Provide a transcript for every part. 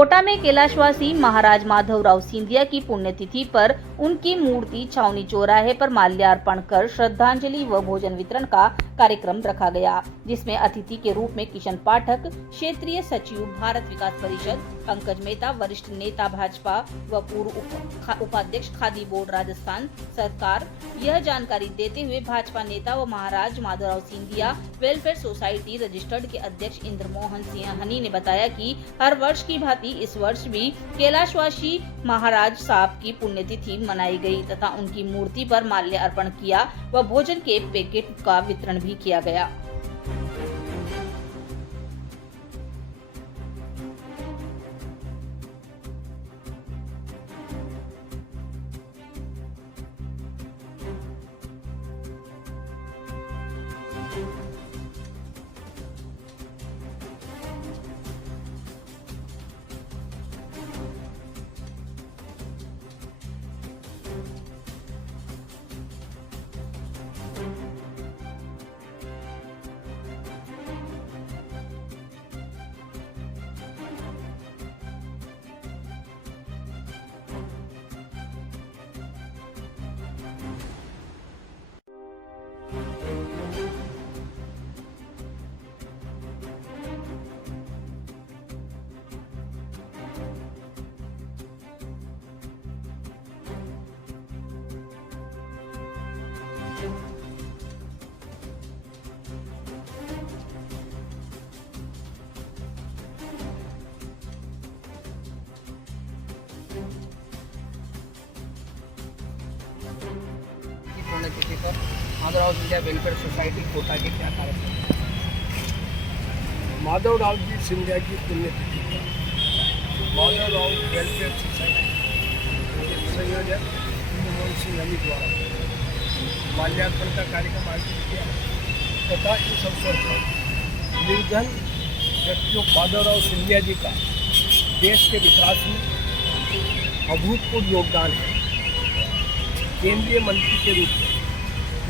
कोटा में कैलाशवासी महाराज माधवराव सिंधिया की पुण्यतिथि पर उनकी मूर्ति छावनी चौराहे पर माल्यार्पण कर श्रद्धांजलि व भोजन वितरण का कार्यक्रम रखा गया, जिसमें अतिथि के रूप में किशन पाठक, क्षेत्रीय सचिव भारत विकास परिषद, पंकज मेहता, वरिष्ठ नेता भाजपा व पूर्व उपाध्यक्ष खादी बोर्ड राजस्थान सरकार। यह जानकारी देते हुए भाजपा नेता व Maharaj Madhavrao Scindia welfare society registered के अध्यक्ष इंद्रमोहन सिंह हनी ने बताया कि हर वर्ष की भांति इस वर्ष भी कैलाशवासी महाराज साहब की पुण्यतिथि मनाई गई तथा उनकी मूर्ति पर माल्य अर्पण किया व भोजन के पैकेट का वितरण भी किया गया। पुण्यतिथि पर माधवराव सिंधिया वेलफेयर सोसाइटी कोटा के क्या कार्यक्रम? माधवराव जी सिंधिया की पुण्यतिथि पर माधवराव वेलफेयर सोसाइटी के संयोजक इंद्रमोहन सिंह हनी द्वारा माल्यार्पण का कार्यक्रम आयोजित किया तथा इस अवसर पर निर्धन व्यक्तियों माधवराव सिंधिया जी का देश के विकास में अभूतपूर्व योगदान है। केंद्रीय मंत्री के रूप में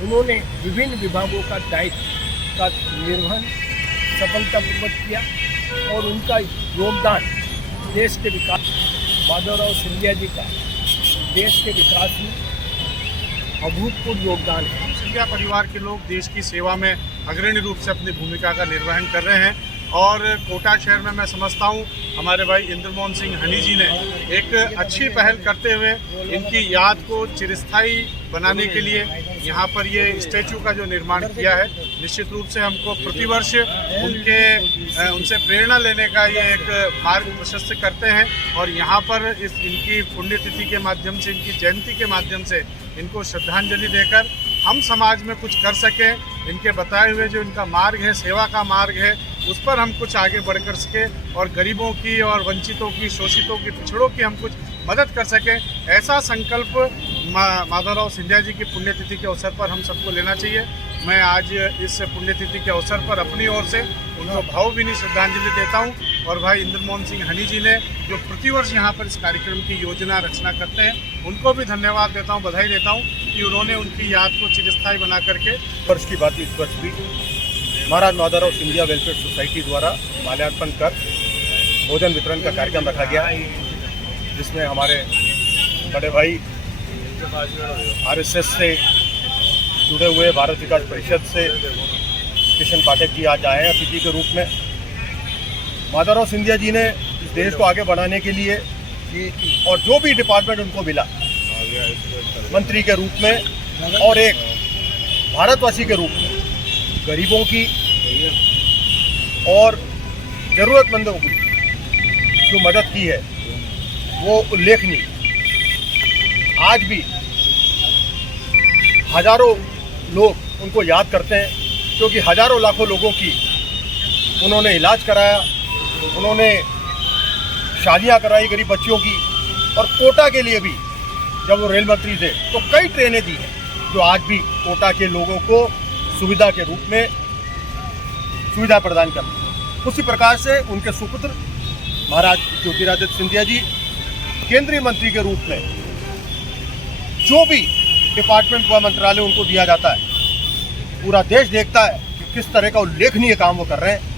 उन्होंने विभिन्न विभागों का दायित्व का निर्वहन सफलतापूर्वक किया और उनका योगदान देश के विकास, माधवराव सिंधिया जी का देश के विकास में अभूतपूर्व योगदान है। सिंधिया परिवार के लोग देश की सेवा में अग्रणी रूप से अपनी भूमिका का निर्वहन कर रहे हैं और कोटा शहर में मैं समझता हूँ हमारे भाई इंद्रमोहन सिंह हनी जी ने एक अच्छी पहल करते हुए इनकी याद को चिरस्थायी बनाने के लिए यहाँ पर ये स्टैचू का जो निर्माण किया है। निश्चित रूप से हमको प्रतिवर्ष उनसे प्रेरणा लेने का ये एक मार्ग प्रशस्त करते हैं और यहाँ पर इनकी पुण्यतिथि के माध्यम से, इनकी जयंती के माध्यम से इनको श्रद्धांजलि देकर हम समाज में कुछ कर सकें। इनके बताए हुए जो इनका मार्ग है, सेवा का मार्ग है, उस पर हम कुछ आगे बढ़कर सके और गरीबों की और वंचितों की, शोषितों की, पिछड़ों की हम कुछ मदद कर सकें। ऐसा संकल्प माधवराव सिंधिया जी की पुण्यतिथि के अवसर पर हम सबको लेना चाहिए। मैं आज इस पुण्यतिथि के अवसर पर अपनी ओर से उनको भावभीनी श्रद्धांजलि देता हूं और भाई इंद्रमोहन सिंह हनी जी ने जो प्रतिवर्ष यहाँ पर इस कार्यक्रम की योजना रचना करते हैं उनको भी धन्यवाद देता हूँ, बधाई देता हूँ कि उन्होंने उनकी याद को चिरस्थायी बना करके वर्ष की बात इस वर्ष भी महाराज माधवराव सिंधिया वेलफेयर सोसाइटी द्वारा माल्यार्पण कर भोजन वितरण का कार्यक्रम रखा गया, जिसमें हमारे बड़े भाई आरएसएस से जुड़े हुए भारत विकास परिषद से किशन पाठक जी आज आए हैं अतिथि के रूप में। माधवराव सिंधिया जी ने इस देश को आगे बढ़ाने के लिए और जो भी डिपार्टमेंट उनको मिला मंत्री के रूप में और एक भारतवासी के रूप में गरीबों की और ज़रूरतमंदों की जो मदद की है वो उल्लेखनीय। आज भी हजारों लोग उनको याद करते हैं क्योंकि हजारों लाखों लोगों की उन्होंने इलाज कराया, उन्होंने शादियां कराई गरीब बच्चियों की और कोटा के लिए भी जब वो रेल मंत्री थे तो कई ट्रेनें दी हैं जो आज भी कोटा के लोगों को सुविधा के रूप में सुविधा प्रदान करती है। उसी प्रकार से उनके सुपुत्र महाराज ज्योतिरादित्य सिंधिया जी केंद्रीय मंत्री के रूप में जो भी डिपार्टमेंट व मंत्रालय उनको दिया जाता है, पूरा देश देखता है कि किस तरह का उल्लेखनीय काम वो कर रहे हैं।